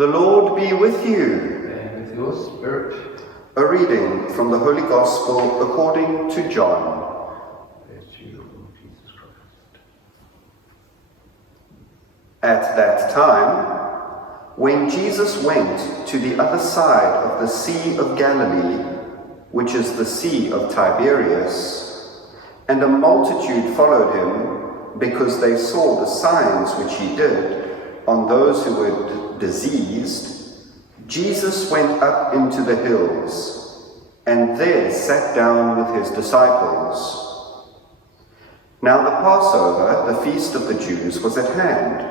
The Lord be with you. And with your spirit. A reading from the Holy Gospel according to John. Praise to you, Lord Jesus Christ. At that time, when Jesus went to the other side of the Sea of Galilee, which is the Sea of Tiberias, and a multitude followed him because they saw the signs which he did on those who were diseased, Jesus went up into the hills and there sat down with his disciples. Now the Passover, the feast of the Jews, was at hand.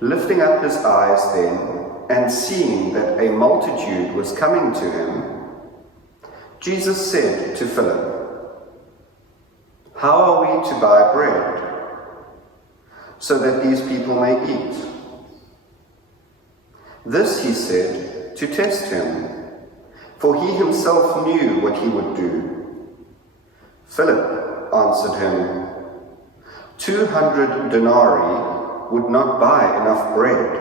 Lifting up his eyes then, and seeing that a multitude was coming to him, Jesus said to Philip, "How are we to buy bread, so that these people may eat?" This he said to test him, for he himself knew what he would do. Philip answered him, 200 denarii would not buy enough bread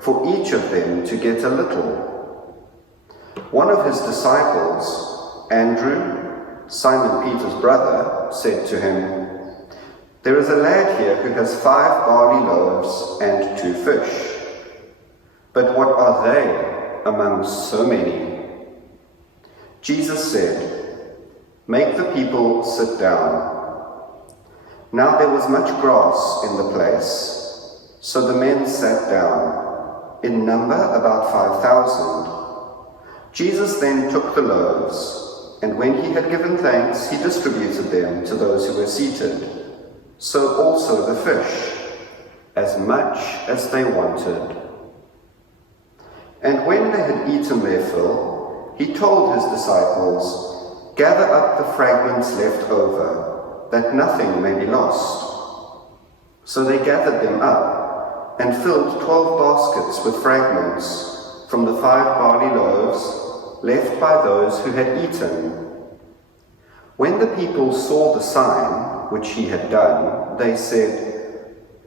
for each of them to get a little. One of his disciples, Andrew, Simon Peter's brother, said to him, "There is a lad here who has 5 barley loaves and 2 fish. But what are they among so many?" Jesus said, "Make the people sit down." Now there was much grass in the place, so the men sat down, in number about 5,000. Jesus then took the loaves, and when he had given thanks, he distributed them to those who were seated. So also the fish, as much as they wanted. And when they had eaten their fill, he told his disciples, "Gather up the fragments left over, that nothing may be lost." So they gathered them up, and filled 12 baskets with fragments from the 5 barley loaves left by those who had eaten. When the people saw the sign which he had done, they said,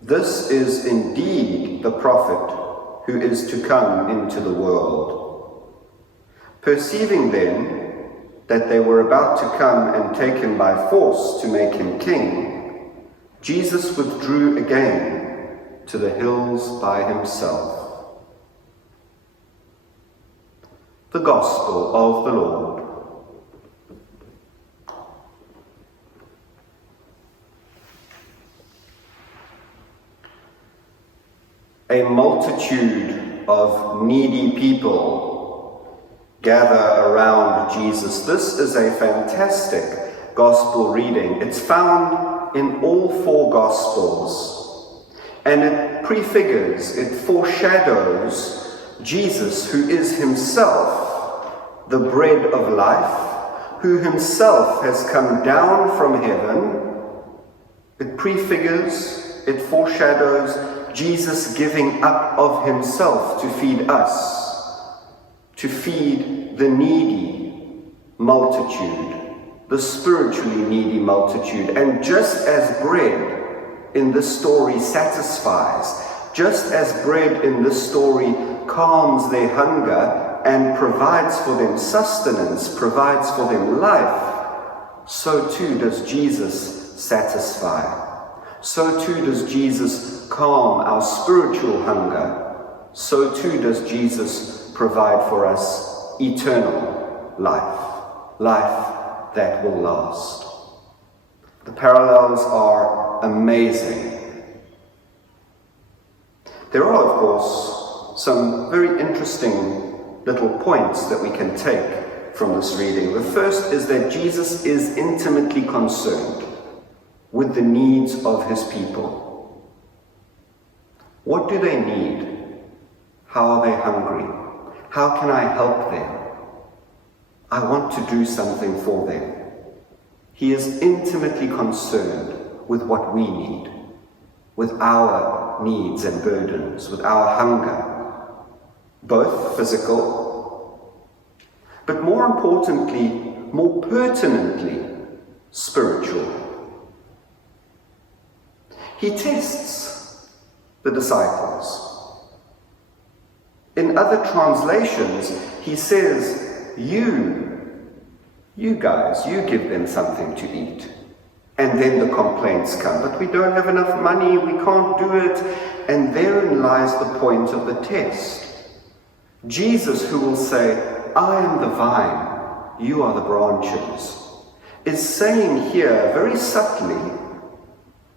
"This is indeed the prophet who is to come into the world." Perceiving then that they were about to come and take him by force to make him king, Jesus withdrew again to the hills by himself. The Gospel of the Lord. A multitude of needy people gather around Jesus. This is a fantastic gospel reading. It's found in all 4 Gospels. And it prefigures, it foreshadows Jesus, who is himself the bread of life, who himself has come down from heaven. It prefigures, it foreshadows Jesus giving up of himself to feed us, to feed the needy multitude, the spiritually needy multitude. And just as bread in this story satisfies, just as bread in this story calms their hunger and provides for them sustenance, provides for them life, so too does Jesus satisfy. So too does Jesus calm our spiritual hunger. So too does Jesus provide for us eternal life, life that will last. The parallels are amazing. There are, of course, some very interesting little points that we can take from this reading. The first is that Jesus is intimately concerned with the needs of his people. What do they need? How are they hungry? How can I help them? I want to do something for them. He is intimately concerned with what we need, with our needs and burdens, with our hunger, both physical, but more importantly, more pertinently, spiritual. He tests the disciples. In other translations, he says, you guys, you give them something to eat. And then the complaints come, but we don't have enough money, we can't do it. And therein lies the point of the test. Jesus, who will say, I am the vine, you are the branches, is saying here very subtly,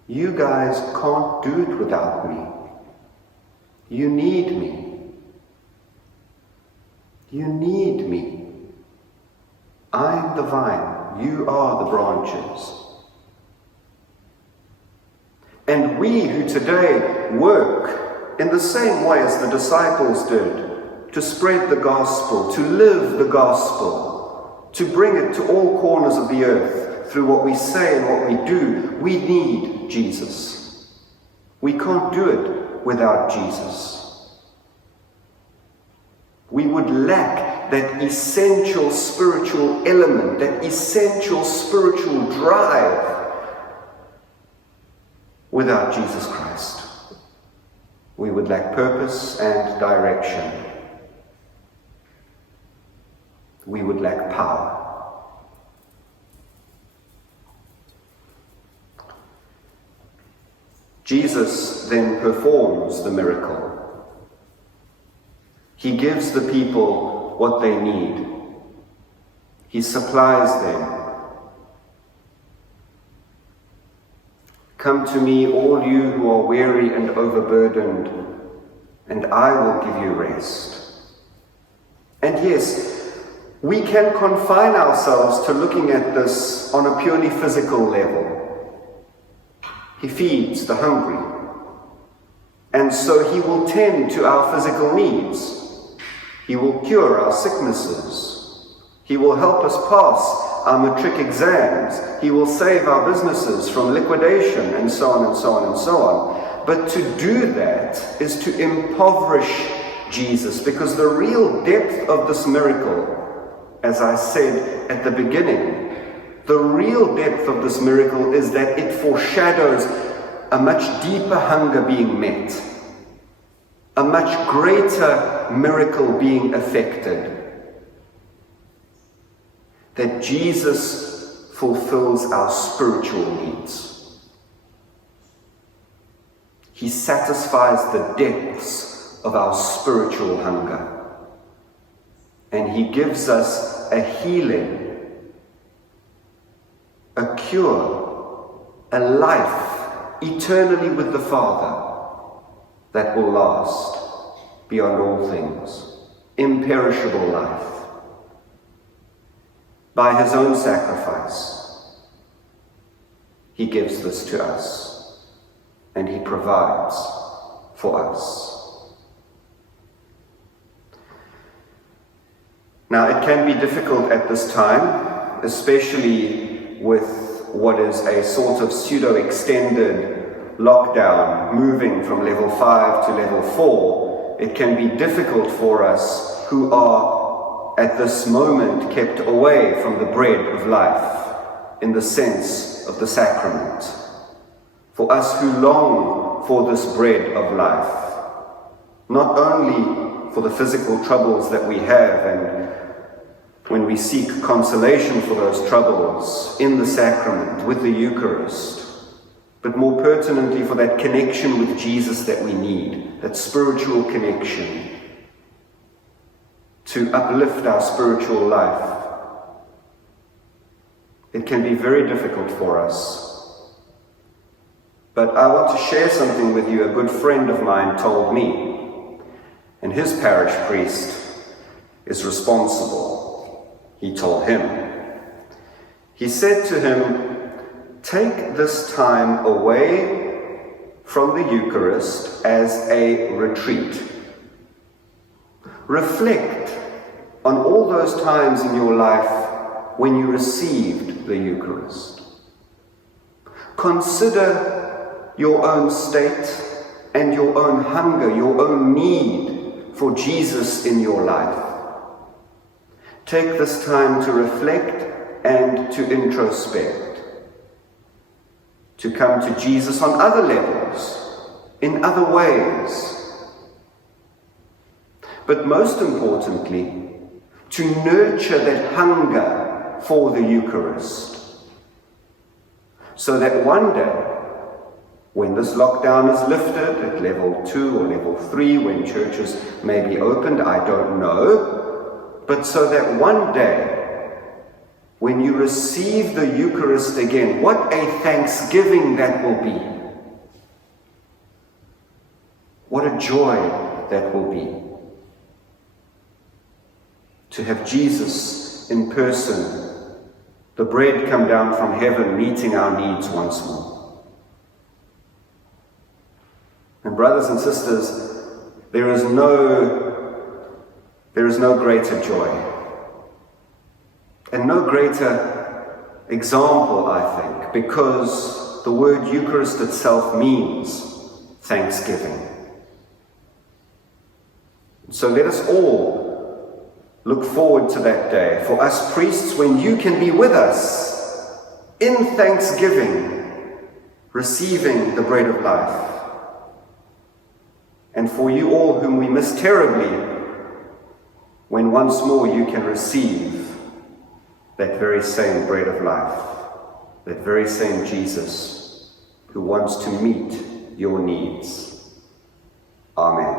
you guys can't do it without me. You need me. You need me. I am the vine, you are the branches. And we who today work in the same way as the disciples did, to spread the gospel, to live the gospel, to bring it to all corners of the earth through what we say and what we do, we need Jesus. We can't do it without Jesus. We would lack that essential spiritual element, that essential spiritual drive without Jesus Christ. We would lack purpose and direction. We would lack power. Jesus then performs the miracle. He gives the people what they need. He supplies them. Come to me, all you who are weary and overburdened, and I will give you rest. And yes, we can confine ourselves to looking at this on a purely physical level. He feeds the hungry, and so he will tend to our physical needs. He will cure our sicknesses. He will help us pass our matric exams. He will save our businesses from liquidation, and so on and so on and so on. But to do that is to impoverish Jesus, because the real depth of this miracle, as I said at the beginning, the real depth of this miracle is that it foreshadows a much deeper hunger being met, a much greater miracle being effected. That Jesus fulfills our spiritual needs. He satisfies the depths of our spiritual hunger. And he gives us a healing, a cure, a life eternally with the Father that will last beyond all things, imperishable life. By his own sacrifice, he gives this to us, and he provides for us. Now, it can be difficult at this time, especially with what is a sort of pseudo-extended lockdown, moving from level 5 to level 4. It can be difficult for us who are at this moment kept away from the bread of life, in the sense of the sacrament. For us who long for this bread of life, not only for the physical troubles that we have, and when we seek consolation for those troubles in the sacrament, with the Eucharist, but more pertinently for that connection with Jesus that we need, that spiritual connection, to uplift our spiritual life. It can be very difficult for us. But I want to share something with you a good friend of mine told me. And his parish priest is responsible. He told him. He said to him, take this time away from the Eucharist as a retreat. Reflect on all those times in your life when you received the Eucharist. Consider your own state and your own hunger, your own need for Jesus in your life. Take this time to reflect and to introspect, to come to Jesus on other levels, in other ways. but most importantly, to nurture that hunger for the Eucharist. So that one day, when this lockdown is lifted at level 2 or level 3, when churches may be opened, I don't know, but so that one day, when you receive the Eucharist again, what a thanksgiving that will be. What a joy that will be. To have Jesus in person, the bread come down from heaven, meeting our needs once more. And brothers and sisters, there is no greater joy and no greater example, I think, because the word Eucharist itself means thanksgiving. So let us all look forward to that day. For us priests, when you can be with us in thanksgiving, receiving the bread of life. And for you all whom we miss terribly, when once more you can receive that very same bread of life, that very same Jesus who wants to meet your needs. Amen.